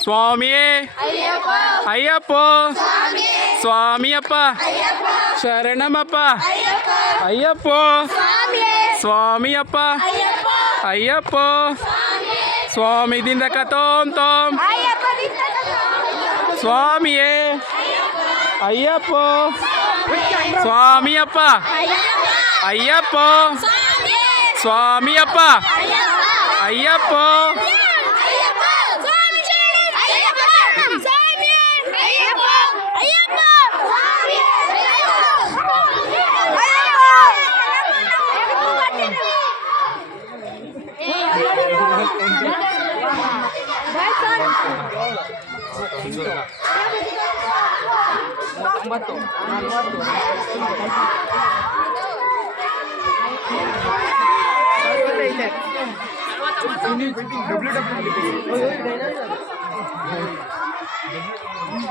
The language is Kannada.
ಸ್ವಾಮಿಯೇ ಅಯ್ಯಪ್ಪ ಸ್ವಾಮಿಯಪ್ಪ ಶರಣಮಪ್ಪ ಅಯ್ಯಪ್ಪ ಸ್ವಾಮಿಯಪ್ಪ ಅಯ್ಯಪ್ಪ ಸ್ವಾಮಿದಿಂದ ಕತೋಂ ತೋಂ ಸ್ವಾಮಿಯೇ ಅಯ್ಯಪ್ಪ ಸ್ವಾಮಿಯಪ್ಪ ಅಯ್ಯಪ್ಪ ಸ್ವಾಮಿಯಪ್ಪ ಅಯ್ಯಪ್ಪ